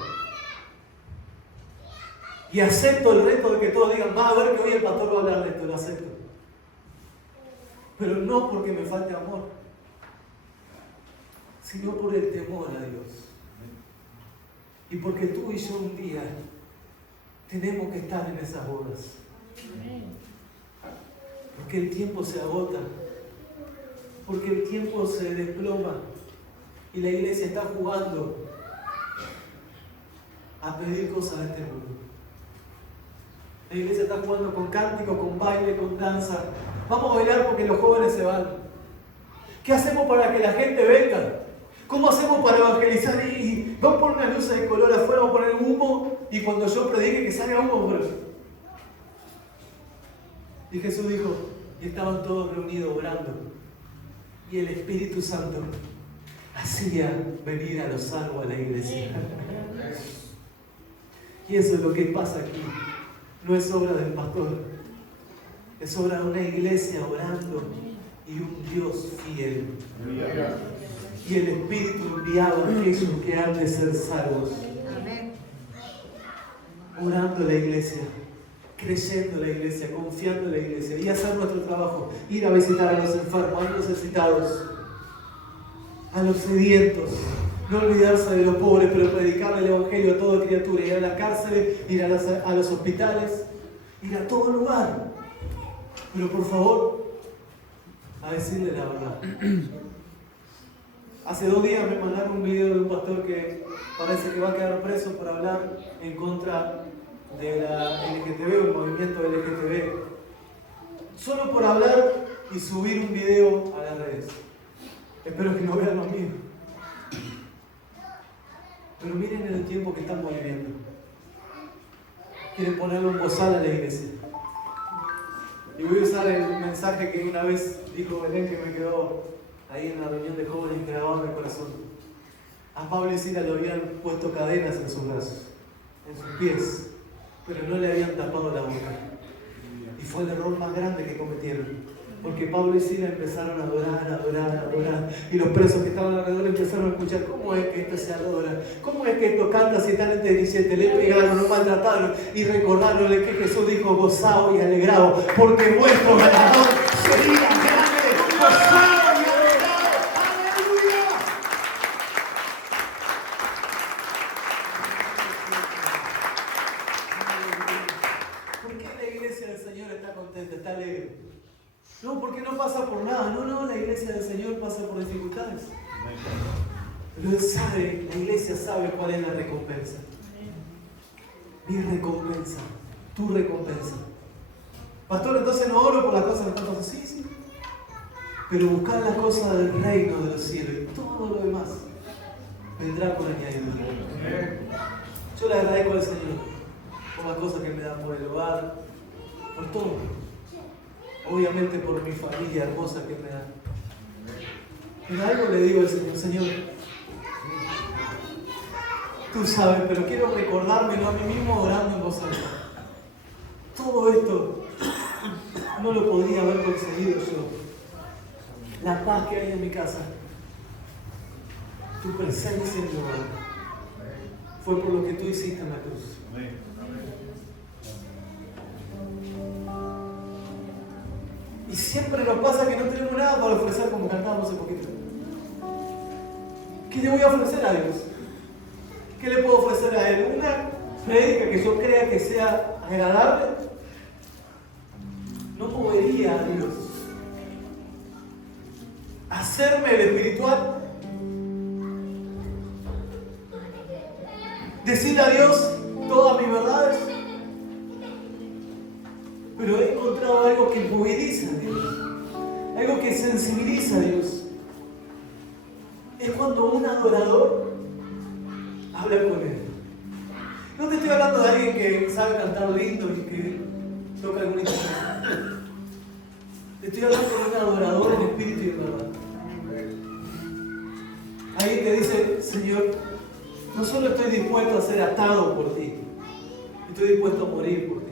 Y acepto el reto de que todos digan, va a ver que hoy el pastor va a hablar de esto, lo acepto. Pero no porque me falte amor, sino por el temor a Dios. Y porque tú y yo un día tenemos que estar en esas bodas. Porque el tiempo se agota, porque el tiempo se desploma y la iglesia está jugando a pedir cosas de este mundo. La iglesia está jugando con cántico, con baile, con danza. Vamos a bailar porque los jóvenes se van. ¿Qué hacemos para que la gente venga? ¿Cómo hacemos para evangelizar? Y vamos a poner unas luces de color afuera, vamos a poner humo y cuando yo predique que salga humo. Y Jesús dijo, y estaban todos reunidos orando. Y el Espíritu Santo hacía venir a los salvos a la iglesia. Y eso es lo que pasa aquí. No es obra del pastor, es obra de una iglesia orando y un Dios fiel. Y el Espíritu enviado a aquellos que han de ser salvos. Orando la iglesia, creyendo la iglesia, confiando en la iglesia y hacer nuestro trabajo, ir a visitar a los enfermos, a los necesitados, a los sedientos, no olvidarse de los pobres, pero predicar el Evangelio a toda criatura, ir a las cárceles, ir a los hospitales, ir a todo lugar, pero por favor, a decirle la verdad. Hace 2 días me mandaron un video de un pastor que parece que va a quedar preso por hablar en contra de la LGTB o el movimiento LGTB. Solo por hablar y subir un video a las redes. Espero que no vean los míos. Pero miren el tiempo que estamos viviendo. Quieren ponerlo en bozal a la iglesia. Y voy a usar el mensaje que una vez dijo Belén que me quedó ahí en la reunión de jóvenes grabado en el corazón. A Pablo y Silas le habían puesto cadenas en sus brazos, en sus pies, pero no le habían tapado la boca. Y fue el error más grande que cometieron. Porque Pablo y Silas empezaron a adorar. Y los presos que estaban alrededor empezaron a escuchar cómo es que esto se adora, cómo es que esto canta si tan inteligente. Le pegaron, lo maltrataron y recordaronle que Jesús dijo: gozaos y alegraos, porque vuestro ganador sería grande. Gozaos y alegraos. ¡Aleluya! ¿Por qué la iglesia del Señor está contenta, está alegre? No, porque no pasa por nada. No, la iglesia del Señor pasa por dificultades. Pero Él sabe, la iglesia sabe cuál es la recompensa. Mi recompensa, tu recompensa. Pastor, entonces no oro por las cosas que están pasando. Sí. Pero buscar las cosas del reino de los cielos y todo lo demás vendrá por añadidura. Yo le agradezco al Señor por las cosas que me da, por el hogar, por todo. Obviamente por mi familia hermosa que me da. Pero algo le digo al Señor: Señor, tú sabes, pero quiero recordármelo a mí mismo orando en voz alta. Todo esto no lo podría haber conseguido yo. La paz que hay en mi casa, tu presencia en mi hogar, fue por lo que tú hiciste en la cruz. Y siempre nos pasa que no tenemos nada para ofrecer, como cantábamos hace poquito. ¿Qué le voy a ofrecer a Dios? ¿Qué le puedo ofrecer a Él? ¿Una prédica que yo crea que sea agradable? No movería a Dios hacerme el espiritual, decirle a Dios todas mis verdades, pero he encontrado algo que moviliza a Dios, algo que sensibiliza a Dios. Es cuando un adorador habla con Él. No te estoy hablando de alguien que sabe cantar lindo y que toca algún instrumento. Te estoy hablando de un adorador en espíritu y en verdad. Alguien que dice: Señor, no solo estoy dispuesto a ser atado por ti, estoy dispuesto a morir por ti.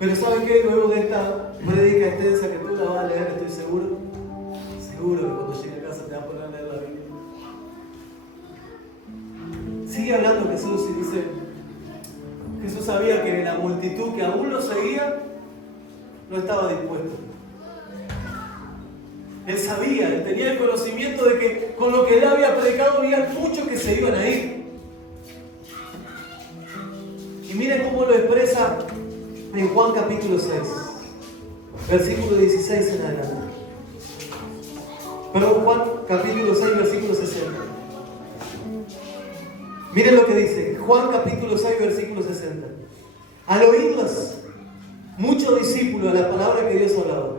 Pero ¿saben qué? Luego de esta prédica extensa que tú la vas a leer, estoy seguro que cuando llegue a casa te vas a poner a leer la Biblia. Sigue hablando Jesús y dice: Jesús sabía que la multitud que aún lo seguía no estaba dispuesto. Él sabía, él tenía el conocimiento de que con lo que él había predicado había muchos que se iban a ir. Y miren cómo lo expresa en Juan capítulo 6, versículo 16 en adelante. Perdón, Juan capítulo 6, versículo 60. Miren lo que dice, Juan capítulo 6, versículo 60. Al oírlas, muchos discípulos, a la palabra que Dios hablaba,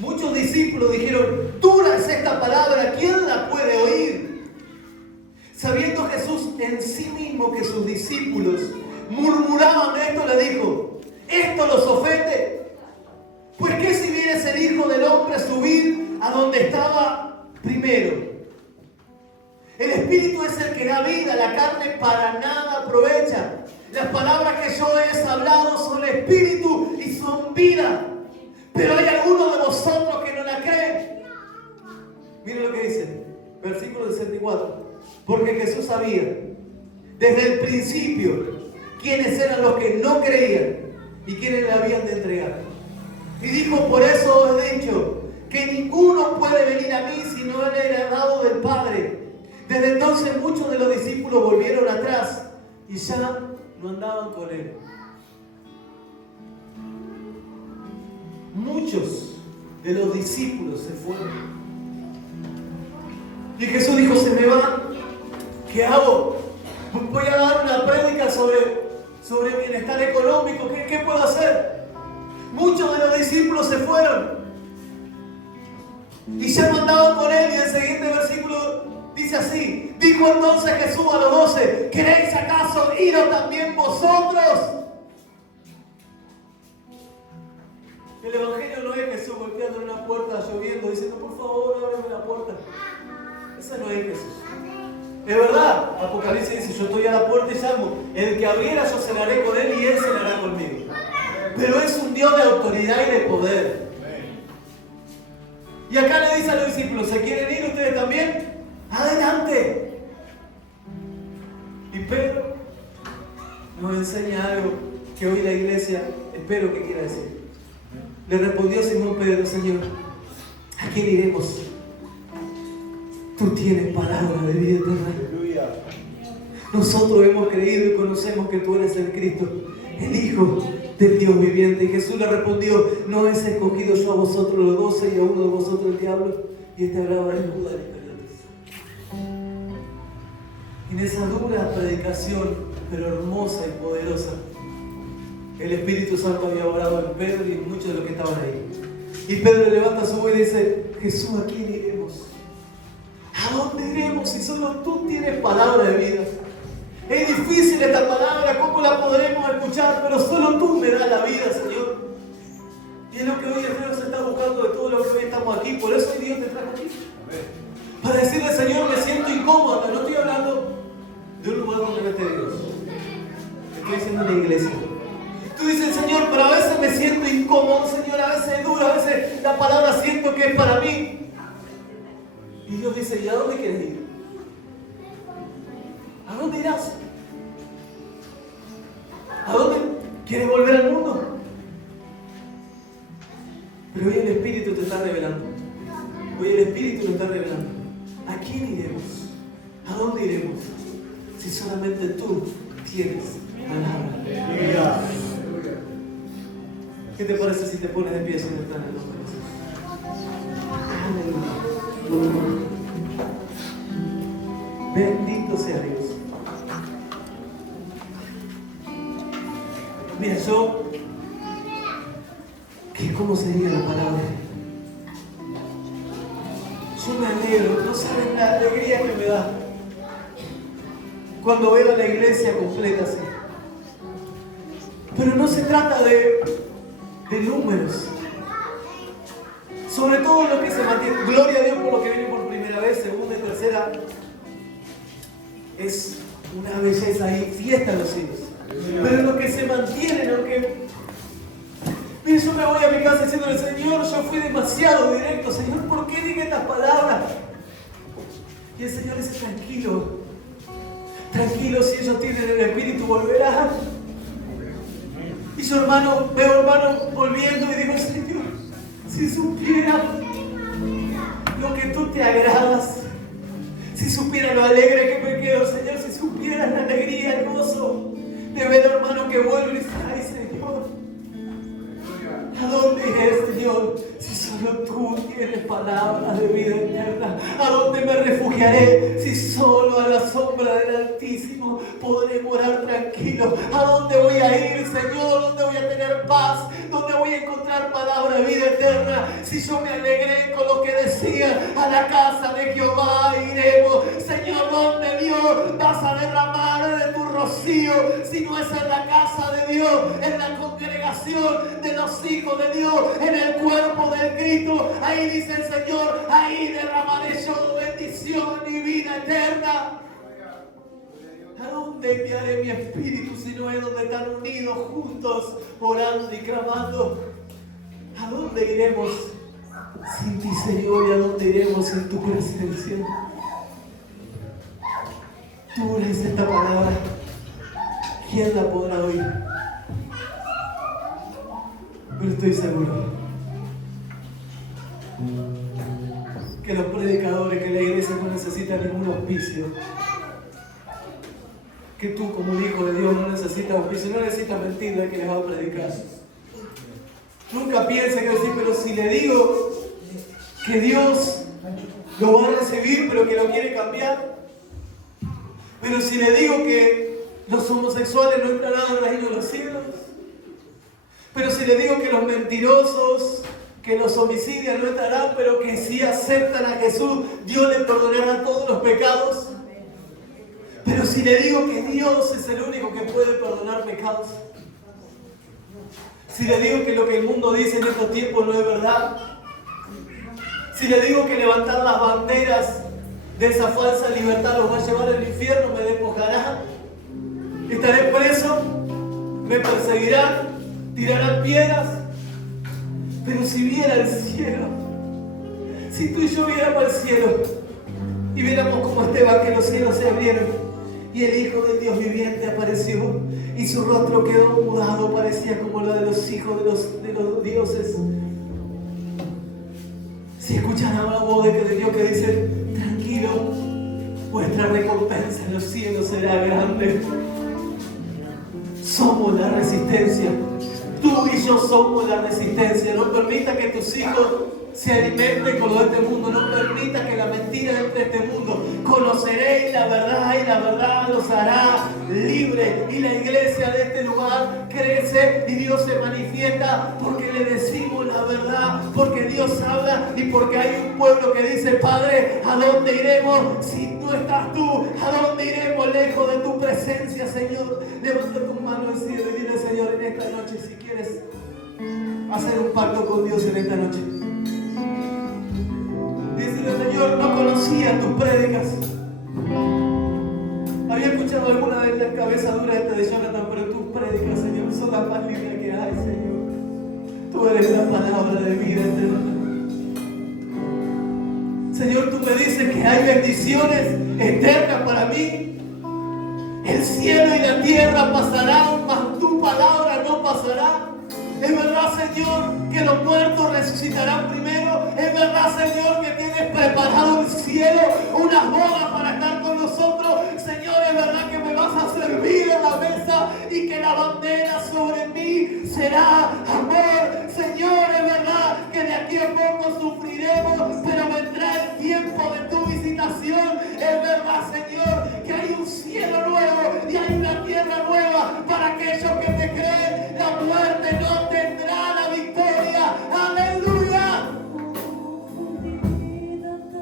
muchos discípulos dijeron: dura es esta palabra, ¿quién la puede oír? Sabiendo Jesús en sí mismo que sus discípulos murmuraban esto, le dijo: ¿esto los ofende? Pues ¿qué si viene el Hijo del Hombre a subir a donde estaba primero? El Espíritu es el que da vida, la carne para nada aprovecha. Las palabras que yo he hablado son Espíritu y son vida. Pero hay algunos de vosotros que no la creen. Miren lo que dice, versículo 64. Porque Jesús sabía desde el principio quiénes eran los que no creían y quiénes le habían de entregar. Y dijo: por eso os he dicho que ninguno puede venir a mí si no es heredado del Padre. Desde entonces muchos de los discípulos volvieron atrás y ya no andaban con él. Muchos de los discípulos se fueron. Y Jesús dijo: se me van. ¿Qué hago? Voy a dar una prédica sobre bienestar económico. ¿Qué puedo hacer? Muchos de los discípulos se fueron y ya no andaban con él. Y el siguiente versículo dice así: dijo entonces Jesús a los 12: ¿queréis acaso iros también vosotros? El evangelio no es Jesús golpeando en una puerta, lloviendo, diciendo: por favor, ábreme la puerta. Ese no es Jesús. Es verdad, Apocalipsis dice: yo estoy a la puerta y llamo. El que abriera, yo cenaré con él y él cenará conmigo. Pero es un Dios de autoridad y de poder. Y acá le dice a los discípulos: ¿se quieren ir ustedes también? ¡Adelante! Y Pedro nos enseña algo que hoy la iglesia espero que quiera decir. Le respondió Simón Pedro: Señor, ¿a quién iremos? Tú tienes palabra de vida eterna. Nosotros hemos creído y conocemos que tú eres el Cristo, el Hijo del Dios viviente. Y Jesús le respondió: ¿no es escogido yo a vosotros los 12 y a uno de vosotros el diablo? Y este hablaba de Judas Iscariotes. En esa dura predicación, pero hermosa y poderosa, el Espíritu Santo había obrado en Pedro y en muchos de los que estaban ahí. Y Pedro levanta su voz y dice: Jesús, ¿a quién iremos? ¿A dónde iremos si solo tú tienes palabra de vida? Es difícil esta palabra, ¿cómo la podremos escuchar? Pero solo tú me das la vida, Señor. Y es lo que hoy Dios está buscando de todo lo que hoy estamos aquí. Por eso hoy Dios te trajo aquí. Para decirle: Señor, me siento incómodo. No estoy hablando de un lugar donde no esté Dios. Estoy diciendo en la iglesia. Tú dices: Señor, pero a veces me siento incómodo, Señor, a veces es duro, a veces la palabra siento que es para mí. Y Dios dice: ¿y a dónde quieres ir? ¿A dónde irás? ¿A dónde quieres volver al mundo? Pero hoy el Espíritu te está revelando. Hoy el Espíritu nos está revelando. ¿A quién iremos? ¿A dónde iremos? Si solamente tú tienes palabra. ¿Qué te parece si te pones de pie, Señor, en el nombre de Jesús? Aleluya. Bendito sea Dios. Mira, ¿cómo sería la palabra? Yo me alegro, no saben la alegría que me da cuando veo a la iglesia completa así. Pero no se trata de números. Sobre todo lo que se mantiene. Gloria a Dios por lo que viene por primera vez, segunda y tercera. Es una belleza ahí, fiesta en los cielos. Pero lo que se mantiene, lo que... Mira, yo me voy a mi casa diciéndole, Señor, yo fui demasiado directo. Señor, ¿por qué dije estas palabras? Y el Señor dice, tranquilo. Tranquilo, si ellos tienen el Espíritu, volverán. Y yo, veo hermano volviendo y digo, Señor, si supiera lo que tú te agradas, si supiera lo alegre que me quedo, Señor, si supiera la alegría, el gozo de ver hermano que vuelve y dice, ay, Señor, ¿a dónde iré, Señor? Si solo tú tienes palabras de vida eterna. ¿A dónde me refugiaré? Si solo a la sombra del Altísimo podré morar tranquilo. ¿A dónde voy a ir, Señor? ¿Dónde voy a tener paz? ¿Dónde voy a encontrar palabra de vida eterna? Si yo me alegré con lo que decía, a la casa de Jehová iremos. Señor, ¿dónde, Dios, vas a derramar de tu rocío? Si no es en la casa de Dios, en la congregación de los hijos de Dios, en el cuerpo del Cristo. Ahí dice el Señor, ahí derramaré yo bendición y vida eterna. ¿A dónde enviaré mi espíritu si no es donde están unidos juntos, orando y clamando? ¿A dónde iremos sin ti, Señor? ¿Y a dónde iremos sin tu presencia? Tú eres esta palabra. ¿Quién la podrá oír? Pero estoy seguro que los predicadores, que la iglesia no necesita ningún auspicio. Que tú como un hijo de Dios no necesitas auspicio, no necesitas mentira que les va a predicar. Nunca pienses que decir, pero si le digo que Dios lo va a recibir, pero que lo quiere cambiar. Pero si le digo que los homosexuales no entrarán al reino de los cielos. Pero si le digo que los mentirosos, que los homicidios no entrarán, pero que si aceptan a Jesús, Dios les perdonará todos los pecados. Pero si le digo que Dios es el único que puede perdonar pecados. Si le digo que lo que el mundo dice en estos tiempos no es verdad. Si le digo que levantar las banderas de esa falsa libertad los va a llevar al infierno, me despojarán. Estaré preso, me perseguirán, tirarán piedras. Pero si viera el cielo, si tú y yo viéramos el cielo y viéramos como Esteban, que los cielos se abrieron y el Hijo del Dios viviente apareció y su rostro quedó mudado, parecía como la de los hijos de los dioses. Si escucharan la voz de Dios que dice, tranquilo, vuestra recompensa en los cielos será grande. Somos la resistencia. Tú y yo somos la resistencia. No permita que tus hijos se alimenten con lo de este mundo. No permita que la mentira entre este mundo. Conoceréis la verdad y la verdad los hará libres. Y la iglesia de este lugar crece y Dios se manifiesta porque le decimos la verdad, porque Dios habla y porque hay un pueblo que dice, Padre, ¿a dónde iremos si no estás tú? ¿A dónde iremos lejos de tu presencia, Señor? Levanta tus manos al cielo y dile, Señor, en esta noche, si quieres hacer un pacto con Dios en esta noche. Dile, Señor, no conocía tus prédicas. Había escuchado alguna de las cabezaduras de Jonathan, pero tus prédicas, Señor, son las más lindas que hay, Señor. Tú eres la palabra de vida eterna. Señor, tú me dices que hay bendiciones eternas para mí. El cielo y la tierra pasarán, mas tu palabra no pasará. Es verdad, Señor, que los muertos resucitarán primero. Es verdad, Señor, que tienes preparado el cielo, unas bodas para estar con nosotros. Señor, es verdad que me vas a servir en la mesa y que la bandera sobre mí será amor. tiempo de tu visitación, el ver más, Señor,